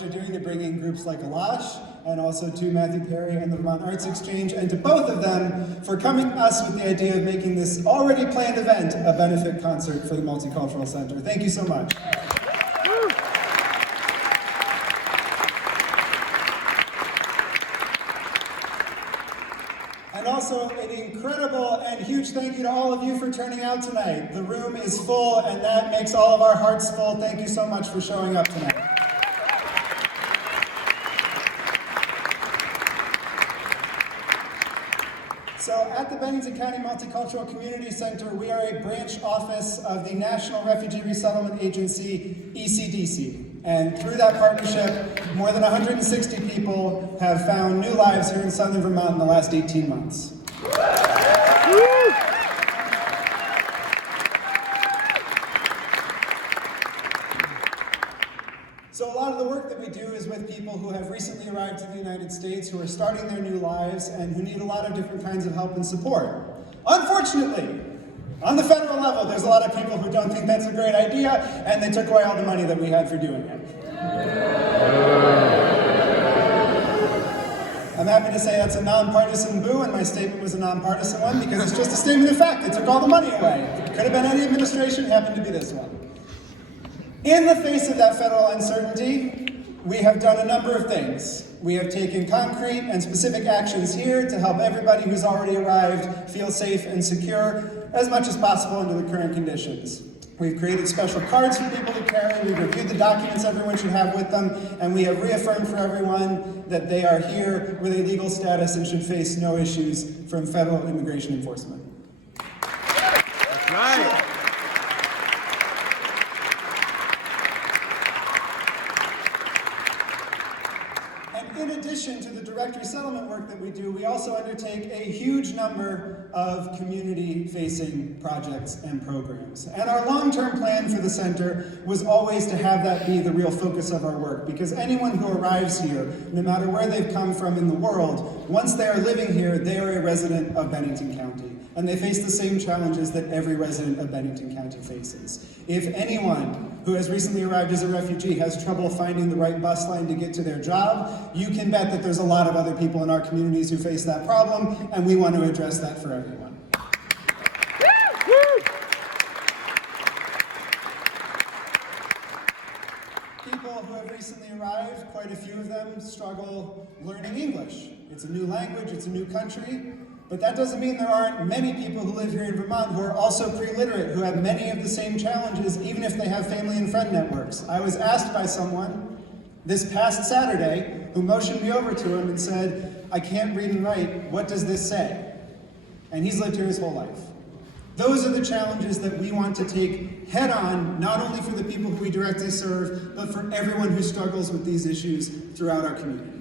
College are doing to bring in groups like Alash, and also to Matthew Perry and the Vermont Arts Exchange, and to both of them for coming to us with the idea of making this already planned event a benefit concert for the Multicultural Center. Thank you so much. And also an incredible and huge thank you to all of you for turning out tonight. The room is full, and that makes all of our hearts full. Thank you so much for showing up tonight. So at the Bennington County Multicultural Community Center, we are a branch office of the National Refugee Resettlement Agency, ECDC. And through that partnership, more than 160 people have found new lives here in southern Vermont in the last 18 months. So a lot of the work that we do is with people who have recently arrived to the United States, who are starting their new lives, and who need a lot of different kinds of help and support. Unfortunately, on the federal level, there's a lot of people who don't think that's a great idea, and they took away all the money that we had for doing it. I'm happy to say that's a nonpartisan boo, and my statement was a nonpartisan one because it's just a statement of fact. They took all the money away. It could have been any administration, it happened to be this one. In the face of that federal uncertainty, we have done a number of things. We have taken concrete and specific actions here to help everybody who's already arrived feel safe and secure as much as possible under the current conditions. We've created special cards for people to carry, we've reviewed the documents everyone should have with them, and we have reaffirmed for everyone that they are here with a legal status and should face no issues from federal immigration enforcement. That's right. In addition to the direct resettlement work that we do, we also undertake a huge number of community-facing projects and programs. And our long-term plan for the center was always to have that be the real focus of our work, because anyone who arrives here, no matter where they've come from in the world, once they are living here, they are a resident of Bennington County. And they face the same challenges that every resident of Bennington County faces. If anyone who has recently arrived as a refugee has trouble finding the right bus line to get to their job, you can bet that there's a lot of other people in our communities who face that problem, and we want to address that for everyone. People who have recently arrived, quite a few of them struggle learning English. It's a new language, it's a new country. But that doesn't mean there aren't many people who live here in Vermont who are also pre-literate, who have many of the same challenges, even if they have family and friend networks. I was asked by someone this past Saturday who motioned me over to him and said, "I can't read and write, what does this say?" And he's lived here his whole life. Those are the challenges that we want to take head on, not only for the people who we directly serve, but for everyone who struggles with these issues throughout our community.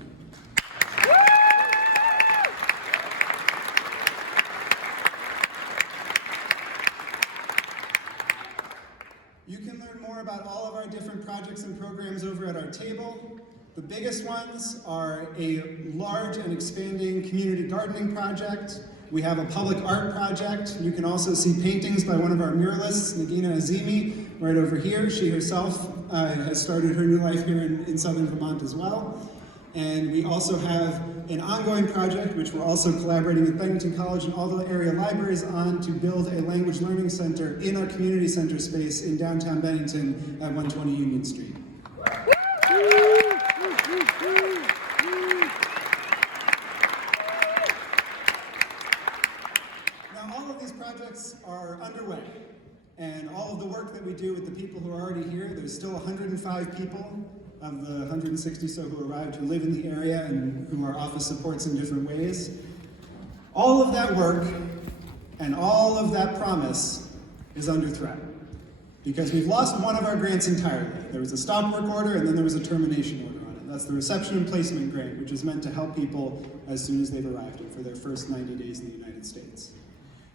You can learn more about all of our different projects and programs over at our table. The biggest ones are a large and expanding community gardening project. We have a public art project. You can also see paintings by one of our muralists, Nagina Azimi, right over here. She herself has started her new life here in southern Vermont as well. And we also have an ongoing project, which we're also collaborating with Bennington College and all the area libraries on, to build a language learning center in our community center space in downtown Bennington at 120 Union Street. Now, all of these projects are underway, and all of the work that we do with the people who are already here, there's still 105 people of the 160 so who arrived who live in the area and who our office supports in different ways. All of that work and all of that promise is under threat because we've lost one of our grants entirely. There was a stop work order and then there was a termination order on it. That's the reception and placement grant, which is meant to help people as soon as they've arrived and for their first 90 days in the United States.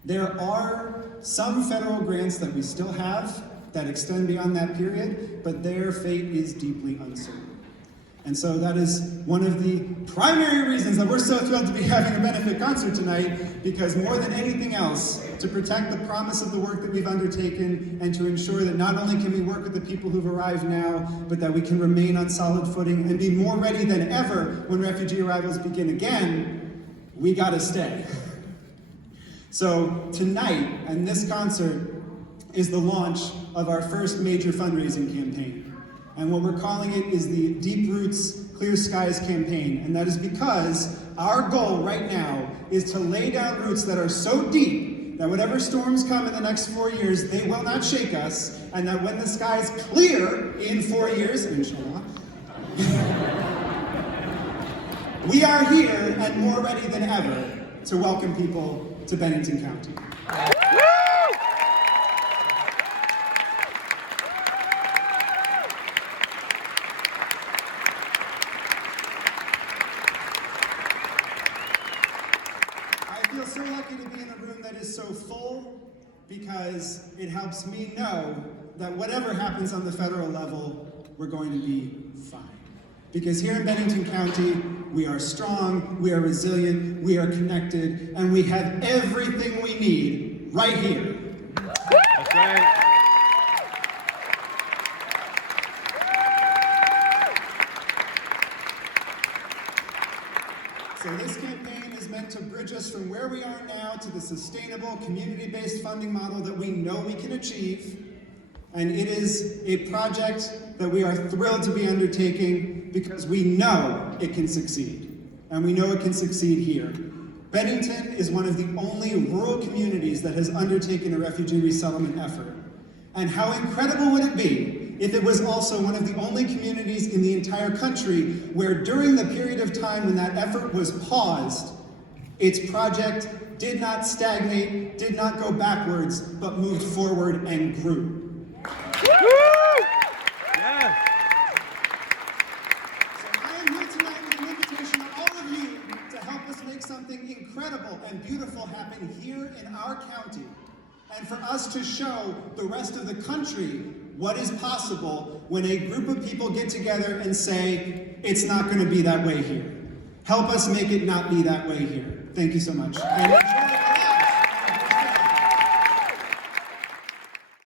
There are some federal grants that we still have that extend beyond that period, but their fate is deeply uncertain. And so that is one of the primary reasons that we're so thrilled to be having a benefit concert tonight, because more than anything else, to protect the promise of the work that we've undertaken and to ensure that not only can we work with the people who've arrived now, but that we can remain on solid footing and be more ready than ever when refugee arrivals begin again, we gotta stay. So tonight, and this concert, is the launch of our first major fundraising campaign. And what we're calling it is the Deep Roots, Clear Skies campaign. And that is because our goal right now is to lay down roots that are so deep that whatever storms come in the next 4 years, they will not shake us. And that when the skies clear in 4 years, inshallah, we are here and more ready than ever to welcome people to Bennington County. I feel so lucky to be in a room that is so full, because it helps me know that whatever happens on the federal level, we're going to be fine. Because here in Bennington County, we are strong, we are resilient, we are connected, and we have everything we need right here. That's right. So this campaign is meant to bridge us from where we are now to the sustainable, community-based funding model that we know we can achieve. And it is a project that we are thrilled to be undertaking because we know it can succeed. And we know it can succeed here. Bennington is one of the only rural communities that has undertaken a refugee resettlement effort. And how incredible would it be if it was also one of the only communities in the entire country where during the period of time when that effort was paused, its project did not stagnate, did not go backwards, but moved forward and grew. Yeah. So I am here tonight with an invitation to all of you to help us make something incredible and beautiful happen here in our county, and for us to show the rest of the country what is possible when a group of people get together and say, it's not going to be that way here. Help us make it not be that way here. Thank you so much. And enjoy